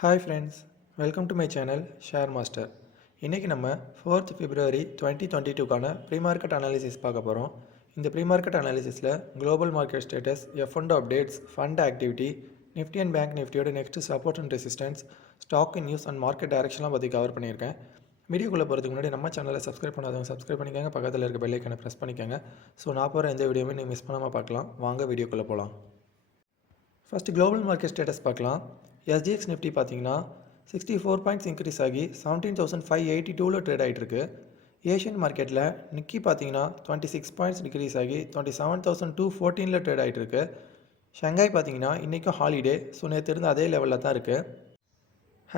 Hi friends, welcome to my channel share master. இன்றைக்கி நம்ம 4th February 2022க்கான pre market analysis பார்க்க போகிறோம். இந்த ப்ரீ மார்க்கெட் அனாலிசிஸில் global market status, F&O updates, fund activity, Nifty and bank நிஃப்டியோட next support and resistance, stock news and market டைரக்ஷன்லாம் பற்றி கவர் பண்ணியிருக்கேன். வீடியோக்குள்ளே போகிறதுக்கு முன்னாடி நம்ம சேனலை சப்ஸ்கிரைப் பண்ணாதவங்க சப்ஸ்கிரைப் பண்ணிக்கோங்க, பக்கத்தில் இருக்க பெல் ஐக்கானை ப்ரெஸ் பண்ணிக்கோங்க. ஸோ நான் போகிற எந்த வீடியோவுமே நீங்கள் மிஸ் பண்ணாமல் பார்க்கலாம். வாங்க வீடியோக்குள்ளே போகலாம். ஃபஸ்ட்டு குளோபல் மார்க்கெட் ஸ்டேட்டஸ் பார்க்கலாம். SGX நிஃப்டி பார்த்தீங்கன்னா 64 பாயிண்ட்ஸ் இன்க்ரீஸ் ஆகி 17,582ல் ட்ரேட் ஆகிட்டுருக்கு. ஏஷியன் மார்க்கெட்டில் நிக்கி பார்த்தீங்கன்னா 26 பாயிண்ட்ஸ் டிக்ரீஸ் ஆகி 27,214ல் ட்ரேட் ஆகிட்டுருக்கு. ஷங்காய் பார்த்தீங்கன்னா இன்றைக்கும் ஹாலிடே, ஸோ நேற்று இருந்த அதே லெவலில் தான் இருக்குது.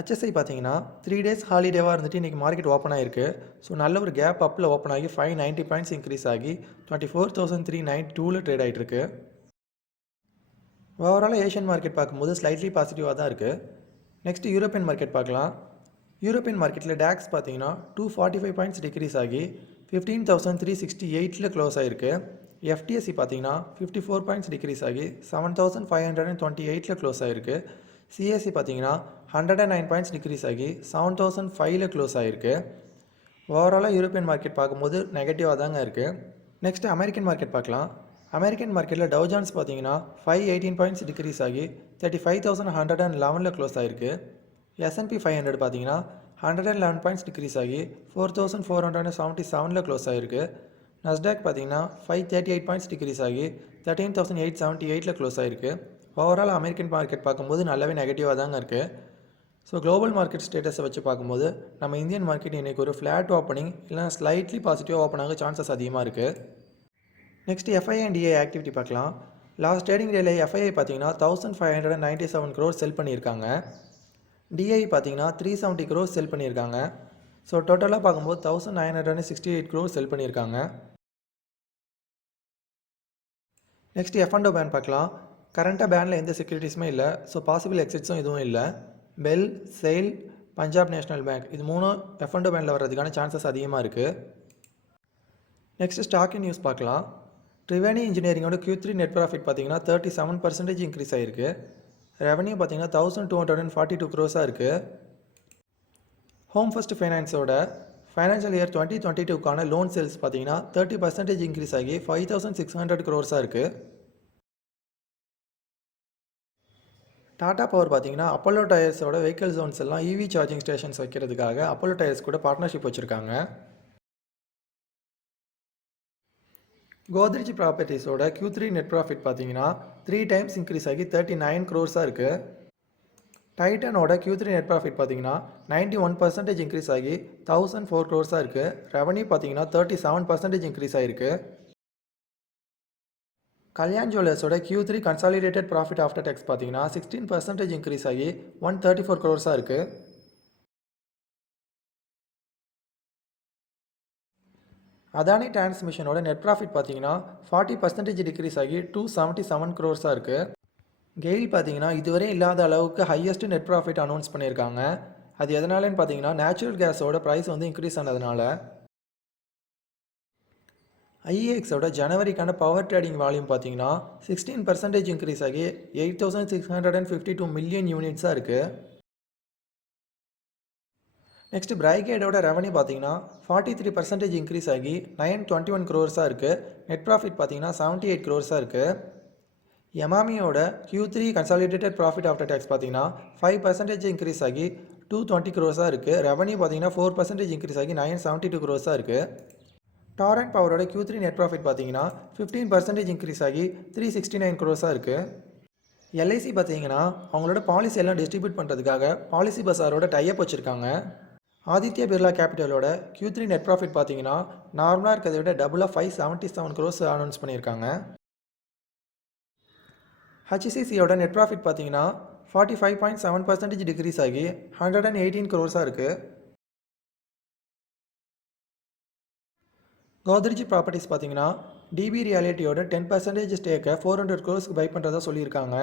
HSI பார்த்தீங்கன்னா 3 டேஸ் ஹாலிடேவாக இருந்துட்டு இன்றைக்கி மார்க்கெட் ஓப்பன் ஆகிருக்கு. ஸோ நல்ல ஒரு கேப் அப்பில் ஓப்பன் ஆகி 590 பாயிண்ட்ஸ் இன்க்ரீஸ் ஆகி 24,392ல் ட்ரேட் ஆகிட்டுருக்கு. ஓவராலாக ஏஷியன் மார்க்கெட் பார்க்கும்போது ஸ்லைட்லி பாசிட்டிவாக தான் இருக்குது. நெக்ஸ்ட்டு யூரோப்பியன் மார்க்கெட் பார்க்கலாம். யூரோப்பியன் மார்க்கெட்டில் டேக்ஸ் பார்த்தீங்கன்னா 245 பாயிண்ட்ஸ் டிக்ரீஸ் ஆகி 15,368ல் க்ளோஸ் ஆகிருக்கு. FTSE பார்த்தீங்கன்னா 54 பாயிண்ட்ஸ் டிக்ரீஸ் ஆகி 7,528ல் க்ளோஸ் ஆகிருக்கு. CAC பார்த்தீங்கன்னா 109 பாயிண்ட்ஸ் டிக்ரீஸ் ஆகி 7,005ல் க்ளோஸ் ஆகிருக்கு. ஓவராலாக யூரோப்பியன் மார்க்கெட் பார்க்கும்போது நெகட்டிவாக தாங்க இருக்குது. நெக்ஸ்ட்டு அமெரிக்கன் மார்க்கெட் பார்க்கலாம். அமெரிக்கன் மார்க்கெட்டில் டவ் ஜோன்ஸ் பார்த்தீங்கன்னா 518 பாயிண்ட்ஸ் டிக்ரீஸ் ஆகி 35,111ல் க்ளோஸ் ஆகிருக்கு. S&P 500 பார்த்தீங்கன்னா 111 பாயிண்ட்ஸ் டிக்ரீஸ் ஆகி 4,477ல் க்ளோஸ் ஆகிருக்கு. நஸ்டாக் பார்த்தீங்கன்னா 538 பாயிண்ட்ஸ் டிக்ரீஸ் ஆகி 13,878ல் க்ளோஸ் ஆகிருக்கு. ஓவரால் அமெரிக்கன் மார்க்கெட் பார்க்கும்போது நல்லாவே நெகட்டிவாக தாங்க இருக்குது. ஸோ குளோபல் மார்க்கெட் ஸ்டேட்டஸை வச்சு பார்க்கும்போது நம்ம இந்தியன் மார்க்கெட் இன்றைக்கி ஒரு ஃப்ளாட் ஓப்பனிங் இல்லைனா ஸ்லைட்லி பாசிட்டிவாக ஓப்பன் ஆக சான்சஸ் அதிகமாக இருக்குது. Next FII and DI activity பார்க்கலாம். லாஸ்ட் ட்ரேடிங் டேல FII பார்த்தீங்கன்னா 1,597 crores செல் பண்ணியிருக்காங்க. DI பார்த்தீங்கன்னா 370 crores செல் பண்ணியிருக்காங்க. ஸோ டோட்டலாக பார்க்கும்போது 1,968 crores செல் பண்ணியிருக்காங்க. நெக்ஸ்ட் F&O பேன் பார்க்கலாம். கரண்ட்டாக பேனில் எந்த செக்யூரிட்டிஸுமே இல்லை, ஸோ பாசிபிள் எக்ஸிட்ஸும் எதுவும் இல்லை. Bell, sail, Punjab national bank இது மூணும் F&O பேனில் வர்றதுக்கான சான்சஸ் அதிகமாக இருக்குது. நெக்ஸ்ட் ஸ்டாக் நியூஸ் பார்க்கலாம். ட்ரிவேணி இன்ஜினியரிங்கோட Q3 நெட் ப்ராஃபிட் பார்த்தீங்கன்னா 37% இன்க்ரீஸ் ஆகிருக்கு. ரெவன்யூ பார்த்தீங்கன்னா 1,242 crores இருக்குது. ஹோம் ஃபர்ஸ்ட் ஃபைனான்ஸோட ஃபைனான்ஷியல் இயர் 2022க்கான லோன் சேல்ஸ் பார்த்தீங்கன்னா 30% இன்க்ரீஸ் ஆகி 5,600 crores இருக்குது. டாடா பவர் பார்த்தீங்கன்னா அப்போலோ டயர்ஸோட வெஹிக்கிள் ஜோன்ஸ் எல்லாம் EV சார்ஜிங் ஸ்டேஷன்ஸ் வைக்கிறதுக்காக அப்போலோ டயர்ஸ் கூட பார்ட்னர்ஷிப் வச்சுருக்காங்க. கோத்ரேஜ் ப்ராப்பர்ட்டிஸோட Q3 நெட் ப்ராஃபிட் பார்த்தீங்கன்னா 3 times இன்க்ரீஸ் ஆகி 39 crores இருக்குது. டைட்டனோட Q3 நெட் ப்ராஃபிட் பார்த்தீங்கன்னா 91% இன்க்ரீஸ் ஆகி 1,004 crores இருக்குது. ரெவன்யூ பார்த்தீங்கன்னா 37% இன்க்ரீஸ் ஆகிருக்கு. கல்யாண் ஜுவல்லர்ஸோட Q3 consolidated profit after tax பார்த்தீங்கன்னா 16% இன்க்ரீஸ் ஆகி 134 crores இருக்குது. அதானி டிரான்ஸ்மிஷனோட நெட் ப்ராஃபிட் பார்த்தீங்கன்னா 40% டிக்ரீஸ் ஆகி 277 crores இருக்குது. கெயில் பார்த்தீங்கன்னா இதுவரை இல்லாத அளவுக்கு ஹையஸ்ட் நெட் ப்ராஃபிட் அனௌன்ஸ் பண்ணியிருக்காங்க. அது எதனாலன்னு பார்த்தீங்கன்னா நேச்சுரல் கேஸோட ப்ரைஸ் வந்து இன்க்ரீஸ் ஆனதுனால. IEXோட ஜனவரிக்கான பவர் ட்ரேடிங் வால்யூம் பார்த்தீங்கன்னா 16% இன்க்ரீஸ் ஆகி 8,652 மில்லியன் யூனிட்ஸாக இருக்குது. நெக்ஸ்ட் பிரைகேடோட ரெவன்யூ பார்த்தீங்கன்னா 43% இன்க்ரீஸ் ஆகி 921 crores இருக்குது. நெட் ப்ராஃபிட் பார்த்தீங்கன்னா 78 crores இருக்குது. எமாமியோட Q3 consolidated profit after tax பார்த்தீங்கன்னா 5% இன்க்ரீஸ் ஆகி 220 crores இருக்குது. ரெவன்யூ பார்த்தீங்கன்னா 4% இன்க்ரீஸ் ஆகி 972 crores இருக்குது. டாரண்ட் பவரோட Q3 நெட் ப்ராஃபிட் பார்த்தீங்கன்னா 15% இன்க்ரீஸ் ஆகி 369 crores இருக்குது. LIC பார்த்தீங்கன்னா அவங்களோட பாலிசி எல்லாம் டிஸ்ட்ரிபியூட் பண்ணுறதுக்காக பாலிசி பஸாரோட டைப் வச்சுருக்காங்க. ஆதித்யா பிர்லா கேபிட்டலோட Q3 நெட் ப்ராஃபிட் பார்த்தீங்கன்னா நார்மலாக இருக்கிறத விட டபுளாக 577 crores அனௌன்ஸ் பண்ணியிருக்காங்க. HCCயோட நெட் ப்ராஃபிட் பார்த்தீங்கன்னா 45.7% டிக்ரீஸ் ஆகி 118 crores இருக்குது. கோத்ரேஜ் ப்ராப்பர்ட்டிஸ் பார்த்தீங்கன்னா DB ரியாலிட்டியோட 10% ஸ்டேக்கை 400 crores பை பண்ணுறதா சொல்லியிருக்காங்க.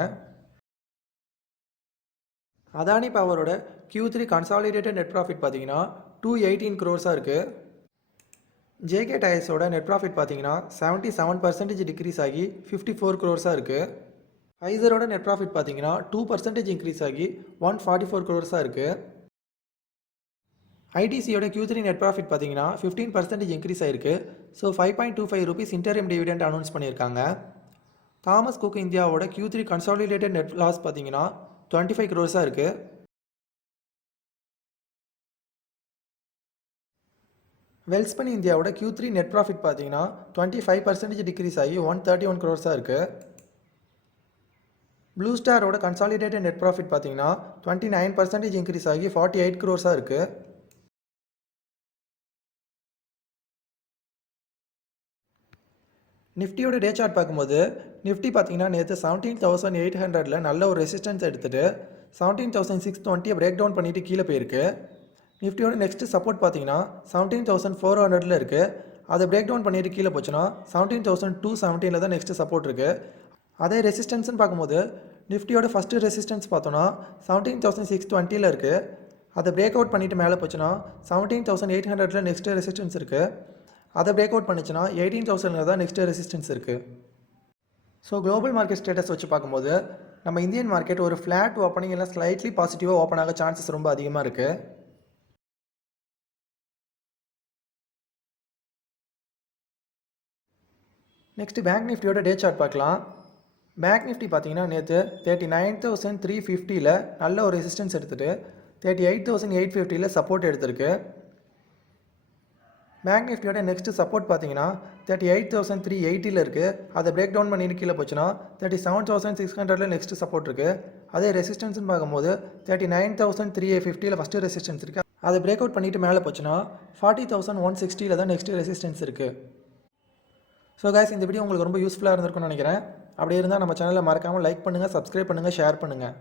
அதானி பவரோட Q3 கன்சாலிடேட்டட் நெட் ப்ராஃபிட் பார்த்தீங்கன்னா 218 crores இருக்குது. JK டயர்ஸோட நெட் ப்ராஃபிட் பார்த்தீங்கன்னா 77% டிக்ரீஸ் ஆகி 54 crores இருக்குது. ஃபைசரோட நெட் ப்ராஃபிட் பார்த்தீங்கன்னா 2% இன்க்ரீஸ் ஆகி 144 crores இருக்குது. ஐடிசியோட Q3 நெட் ப்ராஃபிட் பார்த்தீங்கன்னா 15% இன்க்ரீஸ் ஆயிருக்கு. So 5.25 rupees interim dividend announce பண்ணியிருக்காங்க. தாமஸ் குக் இந்தியாவோட Q3 கன்சாலிடேட்டட் நெட் லாஸ் பார்த்தீங்கன்னா 25 crores இருக்குது. வெல்ஸ்பன் இந்தியாவோட Q3 நெட் ப்ராஃபிட் பார்த்தீங்கன்னா 25% டிக்ரீஸ் ஆகி 131 crores இருக்குது. ப்ளூ ஸ்டாரோட கன்சாலிடேட்டட் நெட் ப்ராஃபிட் பார்த்தீங்கன்னா 29% இன்க்ரீஸ் ஆகி 48 crores இருக்குது. நிஃப்டியோட டே சார்ட் பார்க்கும்போது நிஃப்டி பார்த்தீங்கன்னா நேற்று 17,800 நல்ல ஒரு ரெசிஸ்டன்ஸ் எடுத்துகிட்டு 17,620 பிரேக் டவுன் பண்ணிவிட்டு கீழே போயிருக்கு. நிஃப்டியோட நெக்ஸ்ட் சப்போர்ட் பார்த்தீங்கன்னா 17,400 இருக்குது. அதை பிரேக் டவுன் பண்ணிட்டு கீழே போச்சுன்னா 17,217 தான் நெக்ஸ்ட் சப்போர்ட் இருக்குது. அதே ரெசிஸ்டன்ஸ்னு பார்க்கும்போது நிஃப்டியோட ஃபஸ்ட்டு ரெசிஸ்டன்ஸ் பார்த்தோன்னா 17,620 இருக்குது. அதை பிரேக் அவுட் பண்ணிவிட்டு மேலே போச்சுன்னா 17,800 நெக்ஸ்ட் ரெசிஸ்டன்ஸ் இருக்குது. அதை பிரேக் அவுட் பண்ணிச்சுன்னா 18,000 தான் நெக்ஸ்ட் ரெசிஸ்டன்ஸ் இருக்குது. ஸோ குளோபல் மார்க்கெட் ஸ்டேட்டஸ் வச்சு பார்க்கும்போது நம்ம இந்தியன் மார்க்கெட் ஒரு ஃப்ளாட் ஓப்பனிங் இல்லை ஸ்லைட்லி பாசிட்டிவாக ஓப்பன் ஆக சான்சஸ் ரொம்ப அதிகமாக இருக்குது. நெக்ஸ்ட் பேங்க் நிஃப்டியோட டே சார்ட் பார்க்கலாம். பேங்க் நிஃப்டி பார்த்தீங்கன்னா நேற்று 39,350 நல்ல ஒரு ரெசிஸ்டன்ஸ் எடுத்துகிட்டு 38,850 சப்போர்ட் எடுத்திருக்கு. பேங்க் நிஃப்டியோட நெக்ஸ்ட் சப்போர்ட் பார்த்தீங்கன்னா 38,380 இருக்குது. அதை பிரேக் டவுன் பண்ணிட்டு கீழே போச்சுன்னா 37,600 நெக்ஸ்ட் சப்போர்ட் இருக்குது. அதே ரெசிஸ்டன்ஸ்னு பார்க்கும்போது 39,350 ஃபஸ்ட்டு ரெசிஸ்டன்ஸ் இருக்குது. அதை பிரேக் அவுட் பண்ணிவிட்டு மேலே போச்சுன்னா 40,160 தான் நெக்ஸ்ட் ரெசிஸ்டன்ஸ் இருக்குது. ஸோ கைஸ், இந்த வீடியோ உங்களுக்கு ரொம்ப யூஸ்ஃபுல்லாக இருந்திருக்கும்னு நினைக்கிறேன். அப்படி இருந்தால் நம்ம சேனலை மறக்காமல் லைக் பண்ணுங்கள், சப்ஸ்கிரைப் பண்ணுங்கள், ஷேர் பண்ணுங்கள்.